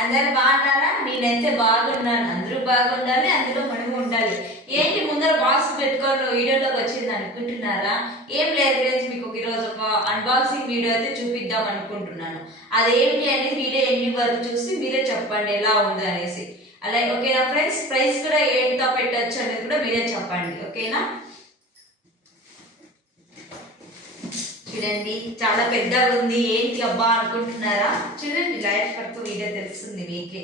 అందరు బాగున్నారా? నేనైతే బాగున్నాను. అందరూ బాగుండాలి, అందులో మనము ఉండాలి. ఏంటి ముందర బాక్స్ పెట్టుకొని వీడియోలోకి వచ్చింది అనుకుంటున్నారా? ఏం లేదు ఫ్రెండ్స్, మీకు ఈరోజు ఒక అన్బాక్సింగ్ వీడియో అయితే చూపిద్దాం అనుకుంటున్నాను. అదేంటి అనేది వీడియో ఎన్ని వరకు చూసి మీరే చెప్పండి ఎలా ఉంది అనేసి. అలాగే ఓకేనా ఫ్రెండ్స్? ప్రైస్ కూడా ఏంటో పెట్టచ్చు అనేది కూడా మీరే చెప్పండి, ఓకేనా? చూడండి, చాలా పెద్దగా ఉంది. ఏంటి అబ్బా అనుకుంటున్నారా? చూడండి, లైట్ పడుతూ వీడియో తెలుస్తుంది మీకే.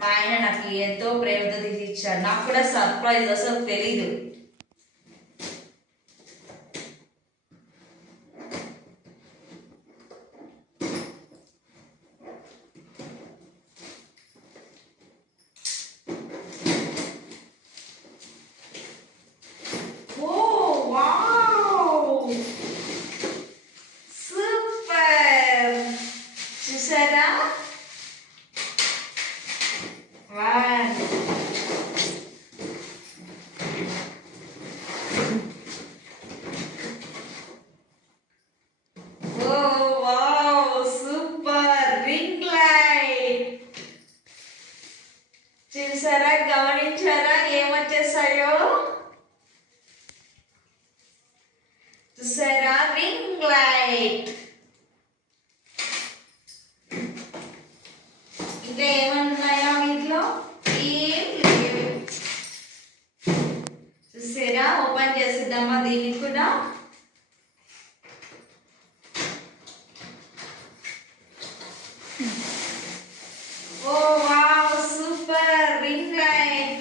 మా ఆయన నాకు ఎంతో ప్రేమతో తీసి ఇచ్చాడు. నాకు కూడా సర్ప్రైజ్, అసలు తెలీదు. చూసారా? సూపర్ రింగ్ లైట్ చూసారా? గమనించారా ఏమొచ్చేసాయో? చూసారా? Ring light. ఇంకా ఏమన్నాయా వీటిలో? ఏం లేవు. చూసారా? ఓపెన్ చేసిద్దామా దీన్ని కూడా? ఓ వావ్, సూపర్ రింగ్ లైట్.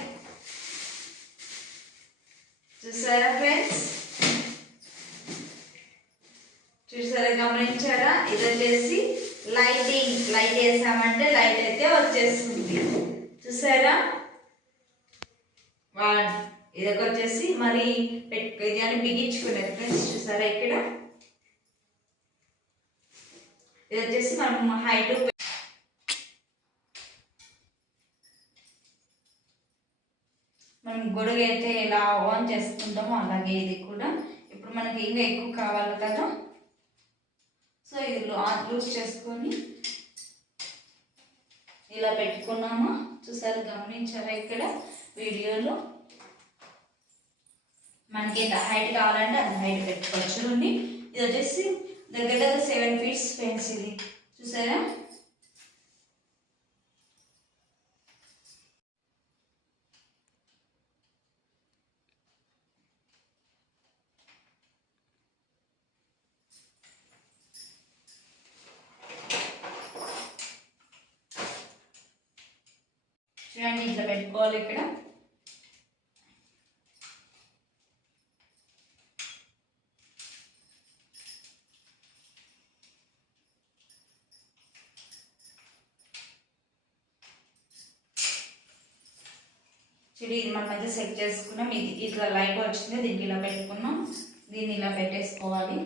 చూసారా ఫ్రెండ్స్? చూసారా? గమనించారా? ఇది వచ్చేసి లైటింగ్. లైట్ వేసామంటే లైట్ అయితే వచ్చేస్తుంది. చూసారా? ఇదొక వచ్చేసి మరి ఇది అని బిగించుకునేది ఫ్రెండ్స్. చూసారా? ఇక్కడ ఇది వచ్చేసి మనం హైట్ మనం గొడుగు అయితే ఎలా ఆన్ చేసుకుంటామో అలాగే ఇది కూడా. ఇప్పుడు మనకి ఇంకా ఎక్కువ కావాలి కదా, సో ఇది లూజ్ చేసుకొని ఇలా పెట్టుకున్నామా? చూసారు? గమనించారా? ఇక్కడ వీడియోలో మనకి ఎంత హైట్ కావాలంటే అంత హైట్ పెట్టుకోవచ్చు. చూడండి, ఇది వచ్చేసి దగ్గర దగ్గర 7 feet ఫెన్స్ ఇది. చూసారా? చూడండి, ఇట్లా పెట్టుకోవాలి ఇక్కడ. చూడు, ఇది మనం అయితే సెట్ చేసుకున్నాం. ఇది ఇట్లా లైట్ వచ్చింది, దీనికి ఇలా పెట్టుకున్నాం. దీన్ని ఇలా పెట్టేసుకోవాలి.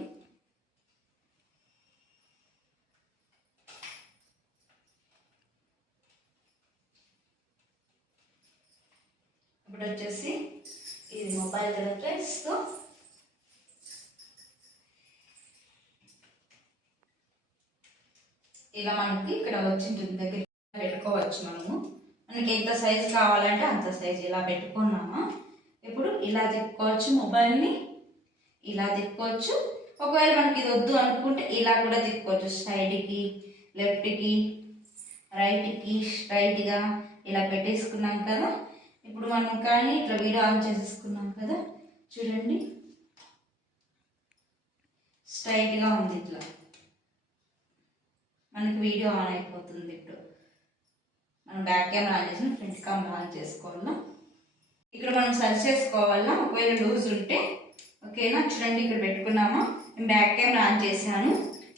ఇప్పుడు వచ్చేసి ఇది మొబైల్ కదా ఫ్రెండ్స్, ఇలా మనకి ఇక్కడ వచ్చింటుంది దగ్గర పెట్టుకోవచ్చు. మనకి ఎంత సైజ్ కావాలంటే అంత సైజ్ ఇలా పెట్టుకున్నామా. ఇప్పుడు ఇలా తిప్పుకోవచ్చు మొబైల్ని, ఇలా తిప్పుకోవచ్చు. ఒకవేళ మనకి ఇది వద్దు అనుకుంటే ఇలా కూడా తిప్పుకోవచ్చు. సైడ్కి, లెఫ్ట్కి, రైట్కి, స్ట్రైట్గా ఇలా పెట్టేసుకున్నాం కదా. ఇప్పుడు మనం కానీ ఇట్లా వీడియో ఆన్ చేసేసుకున్నాం కదా. చూడండి, స్ట్రైట్గా ఉంది. ఇట్లా మనకి వీడియో ఆన్ అయిపోతుంది. ఇప్పుడు మనం బ్యాక్ కెమెరా ఆన్ చేసి ఫ్రంట్ కెమెరా ఆన్ చేసుకోవాలా. ఇక్కడ మనం సర్చ్ చేసుకోవాలా ఒకవేళ లూజ్ ఉంటే, ఓకేనా? చూడండి, ఇక్కడ పెట్టుకున్నామా. నేను బ్యాక్ కెమెరా ఆన్ చేశాను.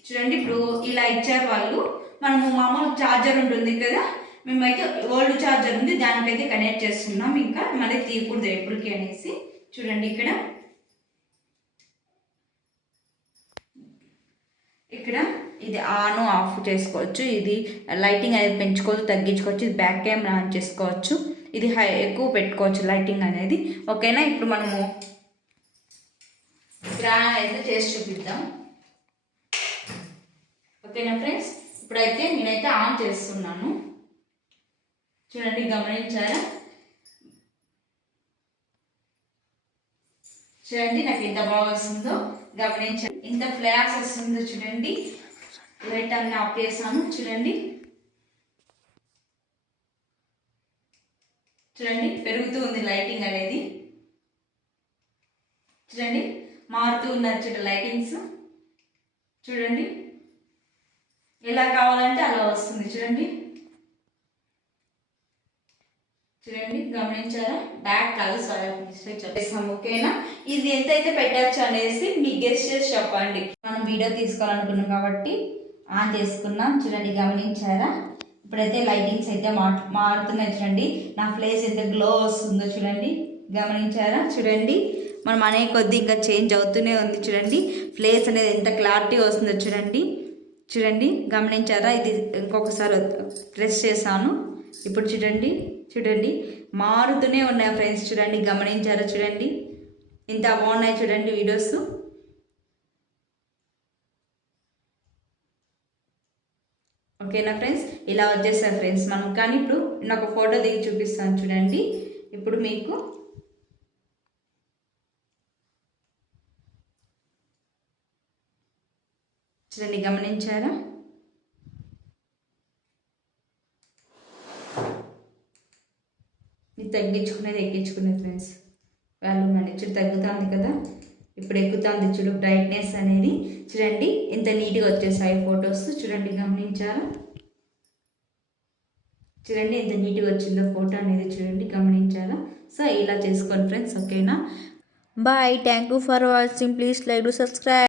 చూడండి, ఇప్పుడు ఇలా ఇచ్చారు వాళ్ళు. మనము మామూలు ఛార్జర్ ఉంటుంది కదా, మేమైతే ఓల్డ్ ఛార్జర్ ఉంది, దానికైతే కనెక్ట్ చేస్తున్నాం. ఇంకా మళ్ళీ తీయకూడదు ఎప్పటికీ అనేసి. చూడండి, ఇక్కడ ఇది ఆన్ ఆఫ్ చేసుకోవచ్చు. ఇది లైటింగ్ అనేది పెంచుకోవచ్చు, తగ్గించుకోవచ్చు. ఇది బ్యాక్ కెమెరా ఆన్ చేసుకోవచ్చు. ఇది ఎక్కువ పెట్టుకోవచ్చు లైటింగ్ అనేది, ఓకేనా? ఇప్పుడు మనము గ్రాండ్ అయితే చేసి చూపిద్దాం, ఓకేనా ఫ్రెండ్స్? ఇప్పుడైతే నేనైతే ఆన్ చేస్తున్నాను. చూడండి, గమనించారా? చూడండి నాకు ఎంత బాగా వస్తుందో గమనించండి. ఇంత ఫ్లాష్ వస్తుందో చూడండి. లైట్ అన్ని ఆఫ్ చేసాను. చూడండి చూడండి పెరుగుతూ ఉంది లైటింగ్ అనేది. చూడండి మారుతూ ఉన్నారు చూడ లైటింగ్స్. చూడండి ఎలా కావాలంటే అలా వస్తుంది. చూడండి చూడండి గమనించారా? బ్యాక్ కలర్స్ చెప్పేసాము. ఓకేనా? ఇది ఎంతైతే పెట్టచ్చు అనేసి మీకు గెస్ట్ చేసి చెప్పండి. మనం వీడియో తీసుకోవాలనుకున్నాం కాబట్టి ఆన్ చేసుకున్నాం. చూడండి గమనించారా? ఇప్పుడైతే లైటింగ్స్ అయితే మారుతున్నాయి. చూడండి నా ప్లేస్ ఎంత గ్లో వస్తుందో చూడండి. గమనించారా? చూడండి మనం అనే కొద్దీ ఇంకా చేంజ్ అవుతూనే ఉంది. చూడండి ప్లేస్ అనేది ఎంత క్లారిటీ వస్తుందో చూడండి. చూడండి గమనించారా? ఇది ఇంకొకసారి ప్రెస్ చేశాను. ఇప్పుడు చూడండి చూడండి మారుతూనే ఉన్నాయి ఫ్రెండ్స్. చూడండి గమనించారా? చూడండి ఇంత బాగున్నాయి చూడండి వీడియోస్. ఓకేనా ఫ్రెండ్స్? ఇలా వచ్చేసాయి ఫ్రెండ్స్ మనం. కానీ ఇప్పుడు నాకు ఫోటో దిగి చూపిస్తాను చూడండి. ఇప్పుడు మీకు చూడండి గమనించారా? ఇది తగ్గించుకునేది ఎక్కించుకునేది ఫ్రెండ్స్. వాల్యూమ్ అనేది చూడు తగ్గుతుంది కదా, ఇప్పుడు ఎక్కుతుంది చూడు బ్రైట్నెస్ అనేది. చూడండి ఎంత నీట్గా వచ్చేసాయి ఫొటోస్. చూడండి గమనించారా? చూడండి ఎంత నీట్గా వచ్చిందో ఫోటో అనేది. చూడండి గమనించారా? సో ఇలా చేసుకోండి ఫ్రెండ్స్. ఓకేనా? Bye. Thank you for watching. Please like to subscribe.